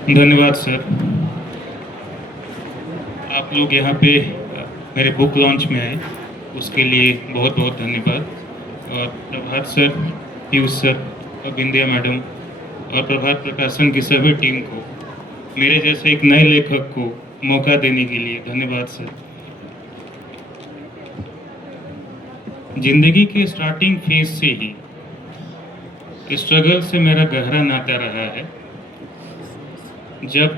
धन्यवाद सर। आप लोग यहाँ पे मेरे बुक लॉन्च में आए, उसके लिए बहुत बहुत धन्यवाद। और प्रभात सर, पीयूष सर और बिंदिया मैडम और प्रभात प्रकाशन की सभी टीम को, मेरे जैसे एक नए लेखक को मौका देने के लिए धन्यवाद सर। जिंदगी के स्टार्टिंग फेज से ही स्ट्रगल से मेरा गहरा नाता रहा है। जब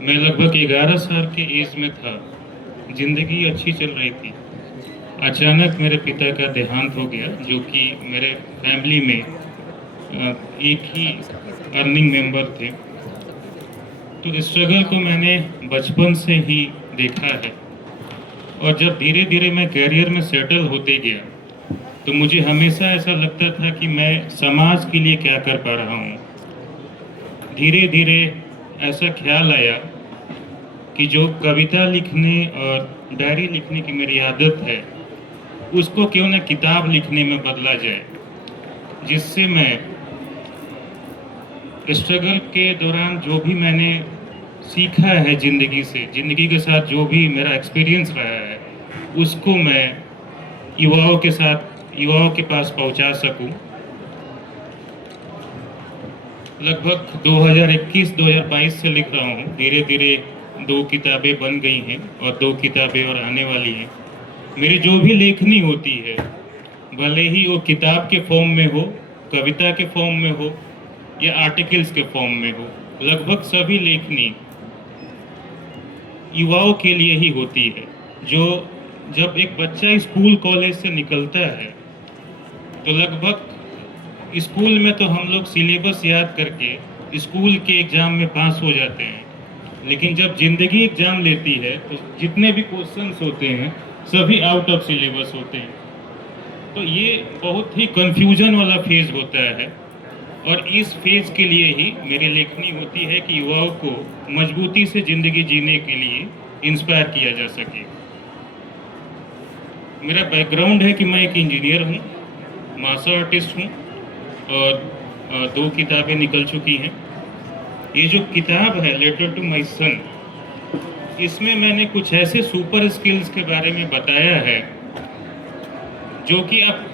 मैं लगभग 11 साल के एज में था, जिंदगी अच्छी चल रही थी। अचानक मेरे पिता का देहांत हो गया, जो कि मेरे फैमिली में एक ही अर्निंग मेंबर थे। तो स्ट्रगल को मैंने बचपन से ही देखा है, और जब धीरे धीरे मैं कैरियर में सेटल होते गया तो मुझे हमेशा ऐसा लगता था कि मैं समाज के लिए क्या कर पा रहा हूँ। धीरे धीरे ऐसा ख्याल आया कि जो कविता लिखने और डायरी लिखने की मेरी आदत है, उसको क्यों न किताब लिखने में बदला जाए, जिससे मैं स्ट्रगल के दौरान जो भी मैंने सीखा है ज़िंदगी से, ज़िंदगी के साथ जो भी मेरा एक्सपीरियंस रहा है, उसको मैं युवाओं के पास पहुंचा सकूं। लगभग 2021-2022 से लिख रहा हूँ। धीरे धीरे 2 किताबें बन गई हैं और 2 किताबें और आने वाली हैं। मेरी जो भी लेखनी होती है, भले ही वो किताब के फॉर्म में हो, कविता के फॉर्म में हो या आर्टिकल्स के फॉर्म में हो, लगभग सभी लेखनी युवाओं के लिए ही होती है। जो जब एक बच्चा स्कूल कॉलेज से निकलता है तो लगभग स्कूल में तो हम लोग सिलेबस याद करके स्कूल के एग्ज़ाम में पास हो जाते हैं, लेकिन जब ज़िंदगी एग्ज़ाम लेती है तो जितने भी क्वेश्चंस होते हैं सभी आउट ऑफ सिलेबस होते हैं। तो ये बहुत ही कंफ्यूजन वाला फेज़ होता है, और इस फेज़ के लिए ही मेरी लेखनी होती है कि युवाओं को मजबूती से ज़िंदगी जीने के लिए इंस्पायर किया जा सके। मेरा बैकग्राउंड है कि मैं एक इंजीनियर हूँ, मार्शल आर्टिस्ट हूँ, और 2 किताबें निकल चुकी हैं। ये जो किताब है लेटर टू माय सन, इसमें मैंने कुछ ऐसे सुपर स्किल्स के बारे में बताया है जो कि आप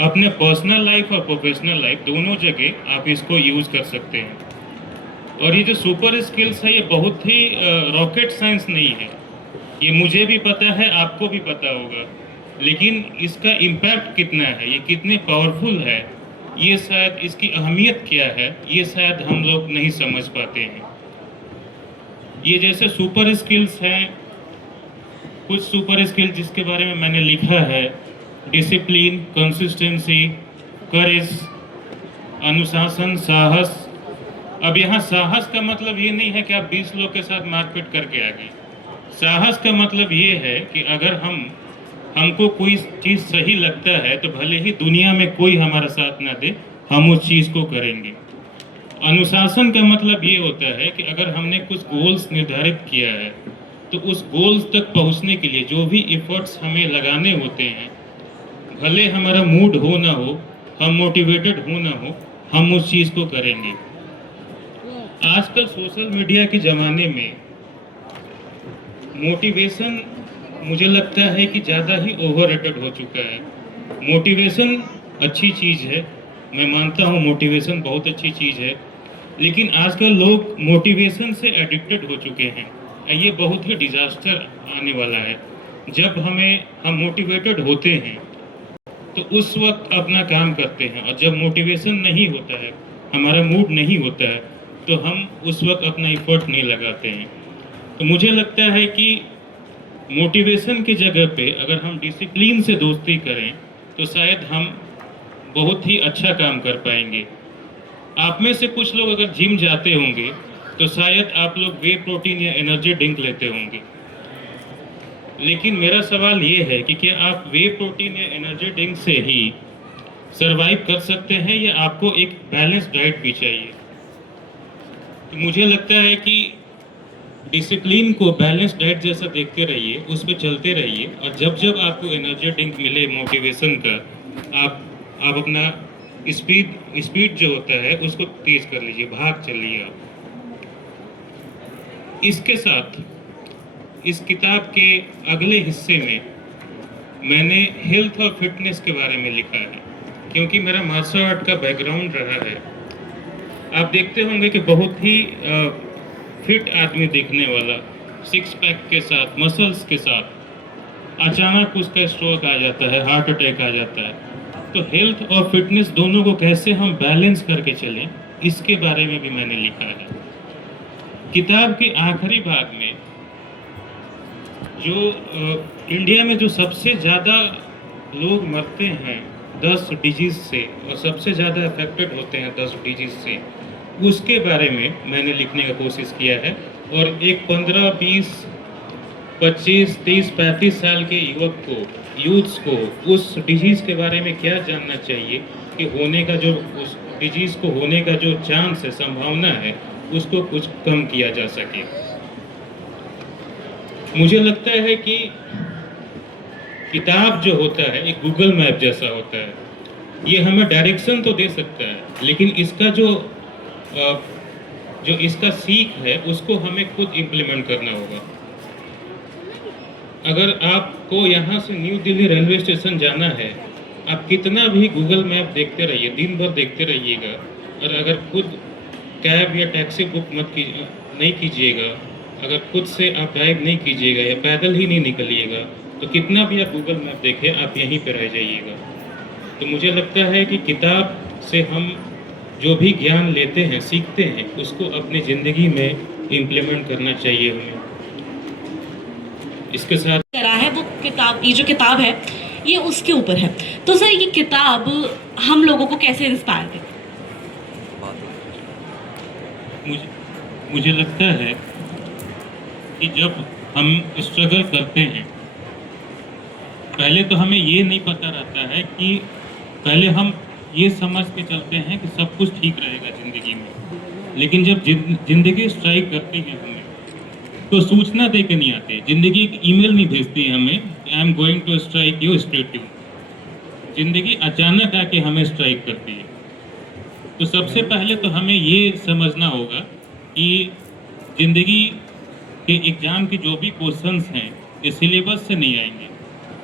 अपने पर्सनल लाइफ और प्रोफेशनल लाइफ दोनों जगह आप इसको यूज़ कर सकते हैं। और ये जो सुपर स्किल्स है, ये बहुत ही रॉकेट साइंस नहीं है। ये मुझे भी पता है, आपको भी पता होगा, लेकिन इसका इम्पैक्ट कितना है, ये कितने पावरफुल है, ये शायद इसकी अहमियत क्या है, ये शायद हम लोग नहीं समझ पाते हैं। ये जैसे सुपर स्किल्स हैं, कुछ सुपर स्किल जिसके बारे में मैंने लिखा है: डिसिप्लिन, कंसिस्टेंसी, करेज, अनुशासन, साहस। अब यहाँ साहस का मतलब ये नहीं है कि आप 20 लोग के साथ मारपीट करके आ गए। साहस का मतलब ये है कि अगर हमको कोई चीज़ सही लगता है तो भले ही दुनिया में कोई हमारा साथ ना दे, हम उस चीज़ को करेंगे। अनुशासन का मतलब ये होता है कि अगर हमने कुछ गोल्स निर्धारित किया है तो उस गोल्स तक पहुंचने के लिए जो भी एफर्ट्स हमें लगाने होते हैं, भले हमारा मूड हो ना हो, हम मोटिवेटेड हो ना हो, हम उस चीज़ को करेंगे। आजकल सोशल मीडिया के ज़माने में मोटिवेशन मुझे लगता है कि ज़्यादा ही ओवररेटेड हो चुका है। मोटिवेशन अच्छी चीज़ है, मैं मानता हूँ मोटिवेशन बहुत अच्छी चीज़ है, लेकिन आजकल लोग मोटिवेशन से एडिक्टेड हो चुके हैं। ये बहुत ही डिजास्टर आने वाला है। जब हम मोटिवेटेड होते हैं तो उस वक्त अपना काम करते हैं, और जब मोटिवेशन नहीं होता है, हमारा मूड नहीं होता है, तो हम उस वक्त अपना एफर्ट नहीं लगाते हैं। तो मुझे लगता है कि मोटिवेशन की जगह पे अगर हम डिसिप्लिन से दोस्ती करें तो शायद हम बहुत ही अच्छा काम कर पाएंगे। आप में से कुछ लोग अगर जिम जाते होंगे तो शायद आप लोग वे प्रोटीन या एनर्जी ड्रिंक लेते होंगे, लेकिन मेरा सवाल ये है कि क्या आप वे प्रोटीन या एनर्जी ड्रिंक से ही सरवाइव कर सकते हैं, या आपको एक बैलेंस डाइट भी चाहिए? तो मुझे लगता है कि डिसिप्लिन को बैलेंस डाइट जैसा देखते रहिए, उस पर चलते रहिए, और जब जब आपको एनर्जी ड्रिंक मिले मोटिवेशन का, आप अपना स्पीड जो होता है उसको तेज कर लीजिए, भाग चलिए आप। इसके साथ इस किताब के अगले हिस्से में मैंने हेल्थ और फिटनेस के बारे में लिखा है, क्योंकि मेरा मार्शल आर्ट का बैकग्राउंड रहा है। आप देखते होंगे कि बहुत ही फिट आदमी दिखने वाला, सिक्स पैक के साथ, मसल्स के साथ, अचानक उसका स्ट्रोक आ जाता है, हार्ट अटैक आ जाता है। तो हेल्थ और फिटनेस दोनों को कैसे हम बैलेंस करके चलें, इसके बारे में भी मैंने लिखा है। किताब के आखिरी भाग में जो इंडिया में जो सबसे ज़्यादा लोग मरते हैं 10 डिजीज से, और सबसे ज़्यादा अफेक्टेड होते हैं 10 डिजीज से, उसके बारे में मैंने लिखने का कोशिश किया है। और एक 15, 20, 25, 30, 35 साल के युवक को, यूथ्स को उस डिजीज़ के बारे में क्या जानना चाहिए कि होने का जो, उस डिजीज़ को होने का जो चांस है, संभावना है, उसको कुछ कम किया जा सके। मुझे लगता है कि किताब जो होता है एक गूगल मैप जैसा होता है। ये हमें डायरेक्शन तो दे सकता है, लेकिन इसका जो इसका सीख है उसको हमें खुद इम्प्लीमेंट करना होगा। अगर आपको यहाँ से न्यू दिल्ली रेलवे स्टेशन जाना है, आप कितना भी गूगल मैप देखते रहिए, दिन भर देखते रहिएगा, और अगर खुद कैब या टैक्सी बुक नहीं कीजिएगा, अगर खुद से आप ड्राइव नहीं कीजिएगा या पैदल ही नहीं निकलिएगा, तो कितना भी आप गूगल मैप देखें, आप यहीं पर रह जाइएगा। तो मुझे लगता है कि किताब से हम जो भी ज्ञान लेते हैं, सीखते हैं, उसको अपनी ज़िंदगी में इम्प्लीमेंट करना चाहिए हमें। इसके साथ करा है वो किताब, ये जो किताब है ये उसके ऊपर है। तो सर ये किताब हम लोगों को कैसे इंस्पायर करती है? मुझे लगता है कि जब हम स्ट्रगल करते हैं, पहले तो हमें ये नहीं पता रहता है कि पहले हम ये समझ के चलते हैं कि सब कुछ ठीक रहेगा ज़िंदगी में, लेकिन जब ज़िंदगी स्ट्राइक करती है हमें, तो सूचना दे के नहीं आते। ज़िंदगी एक ईमेल नहीं भेजती है हमें, I am going to strike you, stay tune. ज़िंदगी अचानक आके हमें स्ट्राइक करती है। तो सबसे पहले तो हमें ये समझना होगा कि ज़िंदगी के एग्ज़ाम के जो भी क्वेश्चंस हैं ये सिलेबस से नहीं आएंगे।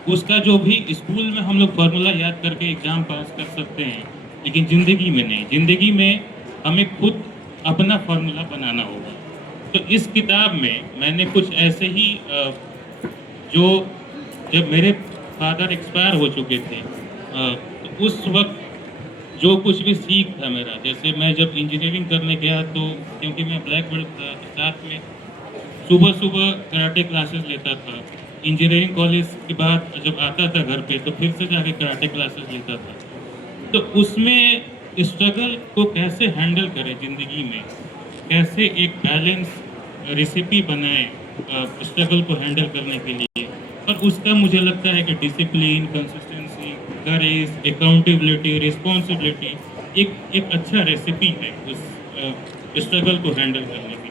उसका जो भी स्कूल में हम लोग फार्मूला याद करके एग्ज़ाम पास कर सकते हैं, लेकिन ज़िंदगी में नहीं। ज़िंदगी में हमें खुद अपना फार्मूला बनाना होगा। तो इस किताब में मैंने कुछ ऐसे ही जो जब मेरे फादर एक्सपायर हो चुके थे, तो उस वक्त जो कुछ भी सीख था मेरा, जैसे मैं जब इंजीनियरिंग करने गया, तो क्योंकि मैं ब्लैक बेल्ट था, साथ में सुबह सुबह कराटे क्लासेस लेता था। इंजीनियरिंग कॉलेज के बाद जब आता था घर पे, तो फिर से जाके कराटे क्लासेस लेता था। तो उसमें स्ट्रगल को कैसे हैंडल करें ज़िंदगी में, कैसे एक बैलेंस रेसिपी बनाएं स्ट्रगल को हैंडल करने के लिए। और उसका मुझे लगता है कि डिसिप्लिन, कंसिस्टेंसी, करेज, अकाउंटेबिलिटी, रिस्पॉन्सिबिलिटी एक अच्छा रेसिपी है उस स्ट्रगल को हैंडल करने के लिए।